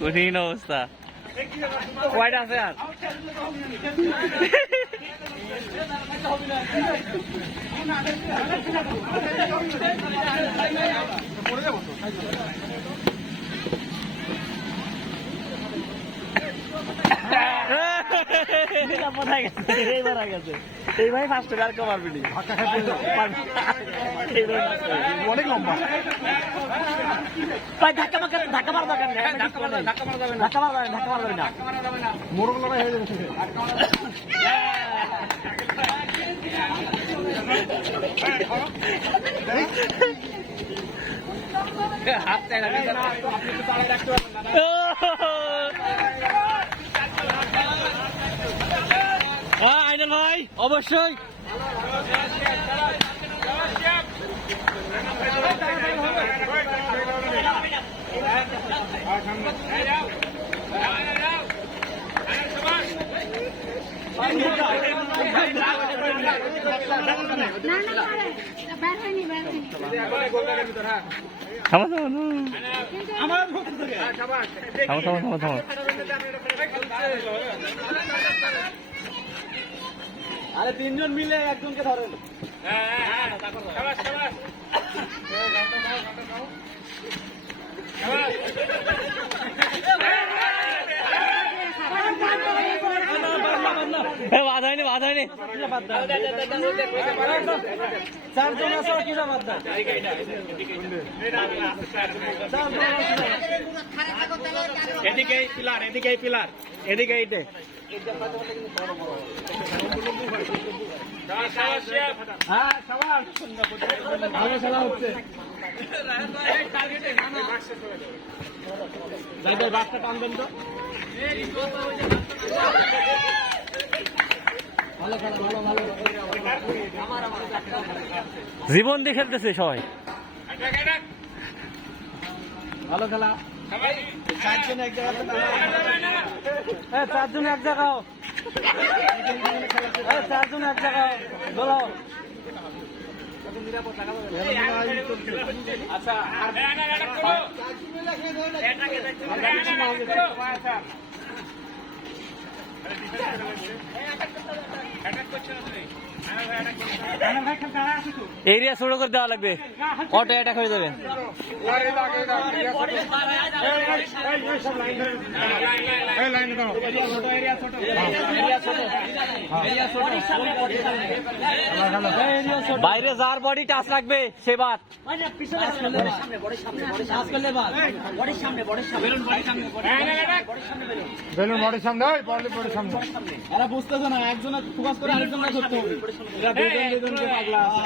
কঠিন অবস্থা। কয়টা আছে আর? গেছে গেছে। এই ভাই ফার্স্ট আর কেউ পারবি নি অনেক লম্বা। ভাই ধাক্কা মার ধাক্কা মার দরকার নেই ধাক্কা মার ধাক্কা মার যাবে না। ধাক্কা মার ধাক্কা মার যাবে মোরগ লড়াই হয়ে যাবে। হয়নি থামো থামো থামো থামো থামো থামো। আরে তিনজন মিলে একজনকে ধরেন। এ বাধা হয়নি বাধা হয়নি। চারজন আছে কি বাদ এদিকে পিলার এদিকে পিলার। এদিকে এইটে। হ্যাঁ ভালো খেলা হচ্ছে ভাই ভাই বাসটা টান তো ভালো খেলা ভালো ভালো জীবন দিয়ে খেলতেছে সবাই। ভালো খেলা। চারজন এক জায়গাতে হ্যাঁ চারজন এক জায়গা হও। চারজন এক জায়গা হও। দোলাও আচ্ছা এরিয়া ছোট করে দেওয়া লাগবে অটো অ্যাটাক হয়ে যাবে বাইরে যার বডি টাচ রাখবে সে বাদ। বেলুন বডির সামনে ওই বডি বডির সামনে। এরা বুঝতেছে না একজন ফোকাস করে আরেকজনকে ধরতে হবে। পাগলা আছে।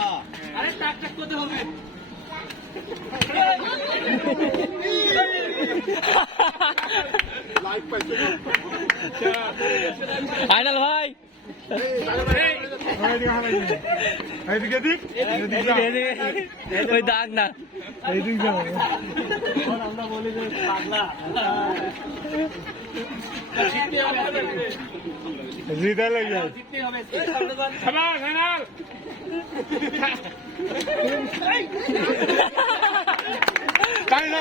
ফাইনাল ভাই এইদিকে দিক এদিকে, এদিকে। ওই দাগ না জিতে লেগে যায় তাই না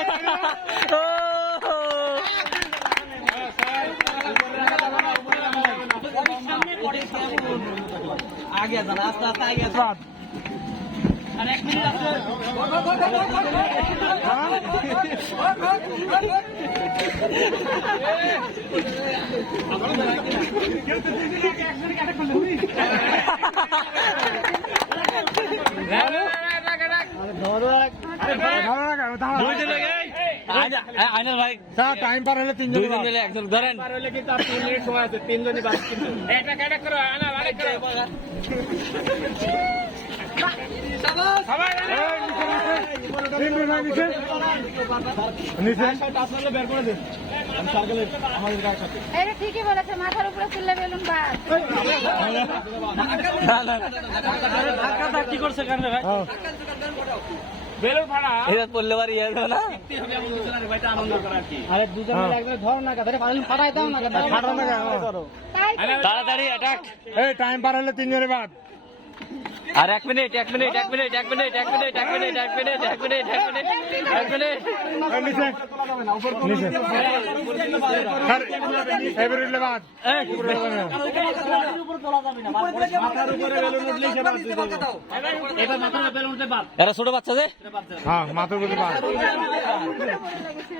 তাই না আগে যান আস্তে আস্তে আগে যান আর এক মিনিট আছে দুই দিন লাগে আইনাল ভাই স্যার টাইম পার হলে তিনজন দুই মিলে একজন ধরেন। কিন্তু হয় সাথে এটা ঠিকই বলেছে মাথার উপরে তুললে বেলুন বাদ। না না ধাক্কা ধাক্কি করছে কেন রে ভাই এটা পড়লে বাড়ি না? আরে দুজন মিলে একজন ধরো না তাহলে ফাটাই দাও না ফাটাও না কেন? তাই তো। তাড়াতাড়ি অ্যাটাক এই টাইম পার হলে তিনজনের বাদ। আর এক মিনিট এক মিনিট এক মিনিট এক মিনিট এক মিনিট এক মিনিট এক মিনিট এক মিনিট এক মিনিট এক মিনিট এরা ছোট বাচ্চা যে হ্যাঁ মাথার উপরে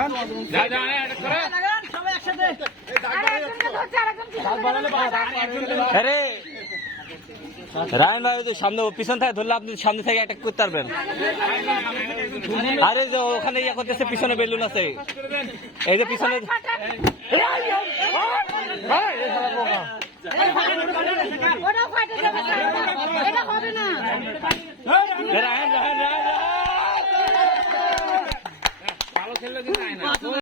আর রায়ন ভাই সামনে পিছন থেকে ধরলে আপনি সামনে থেকে একটা করতে পারবেন। আরে যে ওখানে ইয়ে করতেছে পিছনে বেলুন আছে। এই যে পিছনে ফাটে যাবে এটা হবে না।